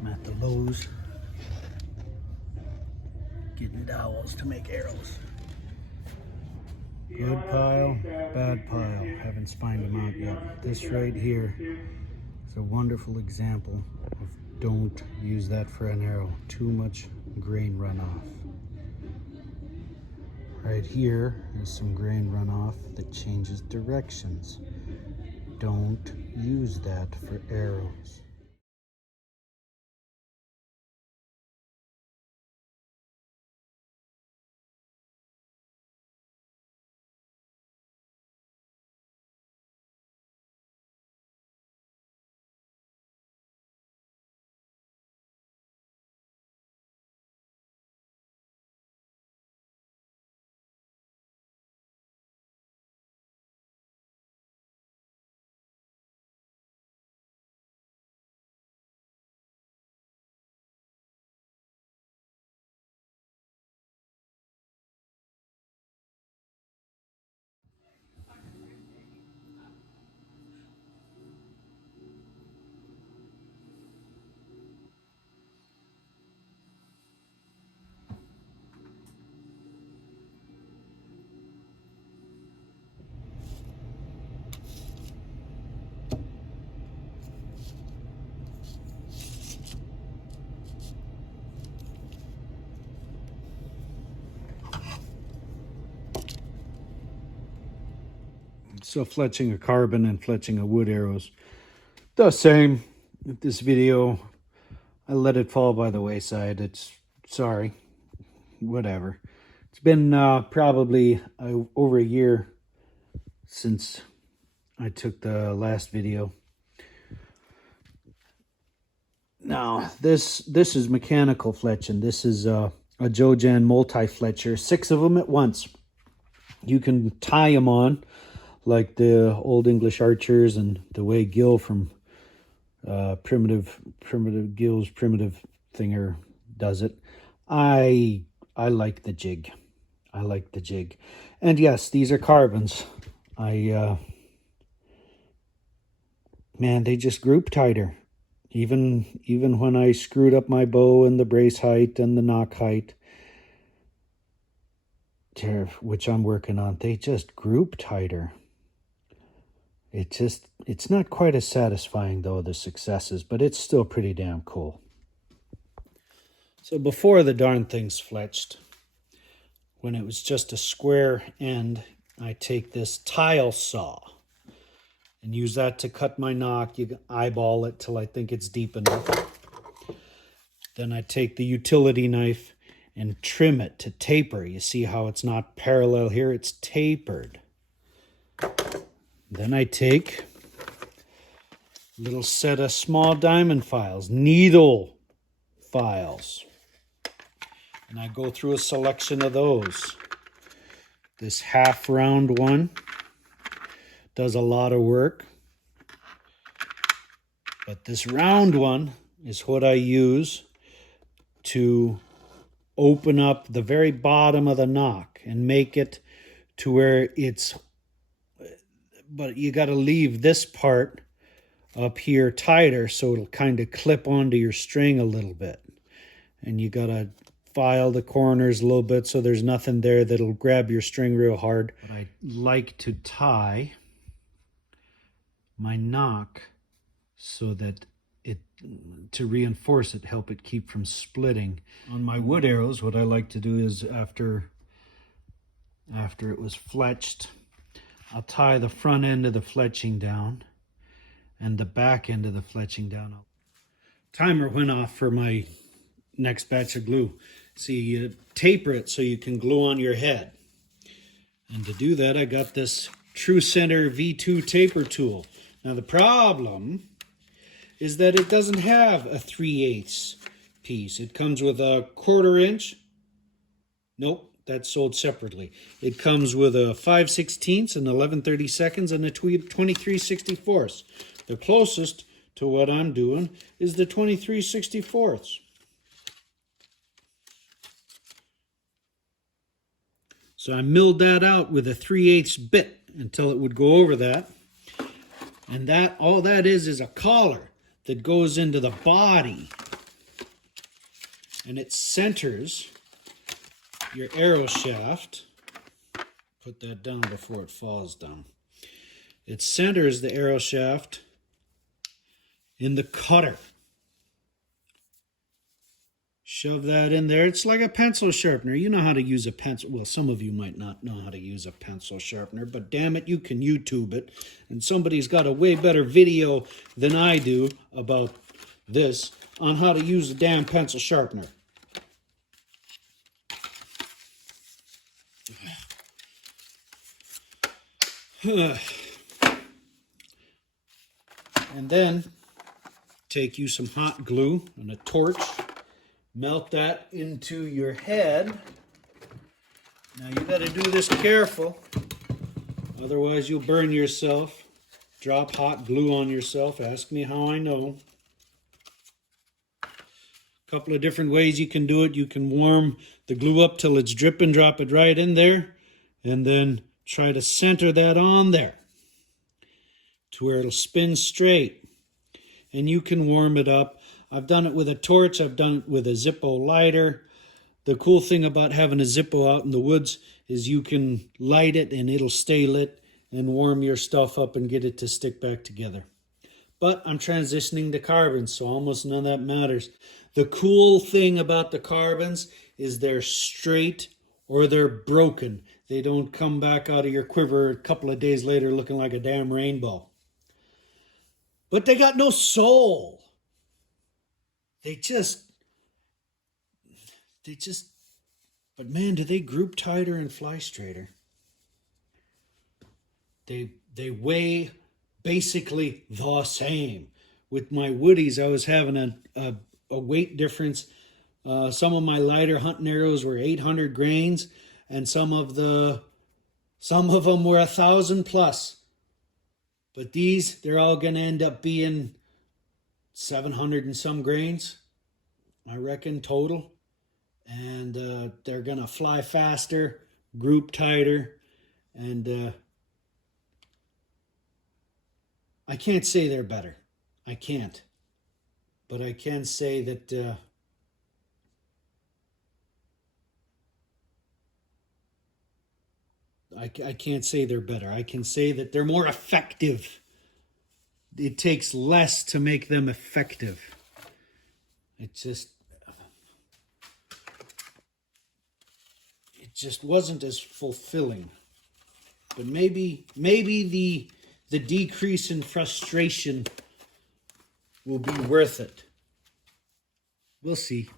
I'm at the Lowe's getting dowels to make arrows. Good pile, bad pile. Haven't spined them out yet. This right here is a wonderful example of don't use that for an arrow. Too much grain runoff. Right here is some grain runoff that changes directions. Don't use that for arrows. So fletching a carbon and fletching a wood arrows, the same. With this video, I let it fall by the wayside. It's sorry, whatever. It's been probably over a year since I took the last video. Now this is mechanical fletching. This is a Jojan multi-fletcher, 6 of them at once. You can tie them on like the old English archers and the way Gil from primitive Gil's primitive thinger does it. I like the jig. I like the jig. And yes, these are carbons. Man, they just group tighter. Even when I screwed up my bow and the brace height and the knock height, which I'm working on, they just group tighter. It's not quite as satisfying though, the successes, but it's still pretty damn cool. So before the darn thing's fletched, when it was just a square end, I take this tile saw and use that to cut my knock. You eyeball it till I think it's deep enough. Then I take the utility knife and trim it to taper. You see how it's not parallel here? It's tapered. Then I take a little set of small diamond files, needle files, and I go through a selection of those. This half round one does a lot of work, but this round one is what I use to open up the very bottom of the knock and make it to where it's, but you got to leave this part up here tighter so it'll kind of clip onto your string a little bit. And you got to file the corners a little bit so there's nothing there that'll grab your string real hard. But I like to tie my knock so that to reinforce it, help it keep from splitting. On my wood arrows, what I like to do is after it was fletched, I'll tie the front end of the fletching down and the back end of the fletching down. Timer went off for my next batch of glue. See, you taper it so you can glue on your head. And to do that, I got this True Center V2 taper tool. Now the problem is that it doesn't have a 3/8 piece. It comes with a 1/4 inch. Nope. That's sold separately. It comes with a 5/16 and 11/32 and a 23/64. The closest to what I'm doing is the 23/64. So I milled that out with a 3/8 bit until it would go over that. And all that is a collar that goes into the body and it centers your arrow shaft. Put that down before it falls down. It centers the arrow shaft in the cutter. Shove that in there. It's like a pencil sharpener. You know how to use a pencil. Well, some of you might not know how to use a pencil sharpener, but damn it, you can YouTube it. And somebody's got a way better video than I do about this on how to use a damn pencil sharpener. And then take you some hot glue and a torch. Melt that into your head. Now you got to do this careful, otherwise you'll burn yourself. Drop hot glue on yourself. Ask me how I know. A couple of different ways you can do it. You can warm the glue up till it's dripping, drop it right in there, and then try to center that on there to where it'll spin straight. And you can warm it up. I've done it with a torch. I've done it with a Zippo lighter. The cool thing about having a Zippo out in the woods is you can light it and it'll stay lit and warm your stuff up and get it to stick back together. But I'm transitioning to carbons, so almost none of that matters. The cool thing about the carbons is they're straight or they're broken. They don't come back out of your quiver a couple of days later looking like a damn rainbow. But they got no soul. But man, do they group tighter and fly straighter. They weigh basically the same. With my woodies, I was having a weight difference. Some of my lighter hunting arrows were 800 grains, and some of them were 1,000 plus. But these, they're all going to end up being 700 and some grains, I reckon, total. And they're going to fly faster, group tighter, and I can't say they're better. I can't. But I can say that I can't say they're better. I can say that they're more effective. It takes less to make them effective. It just wasn't as fulfilling. But maybe the decrease in frustration will be worth it. We'll see.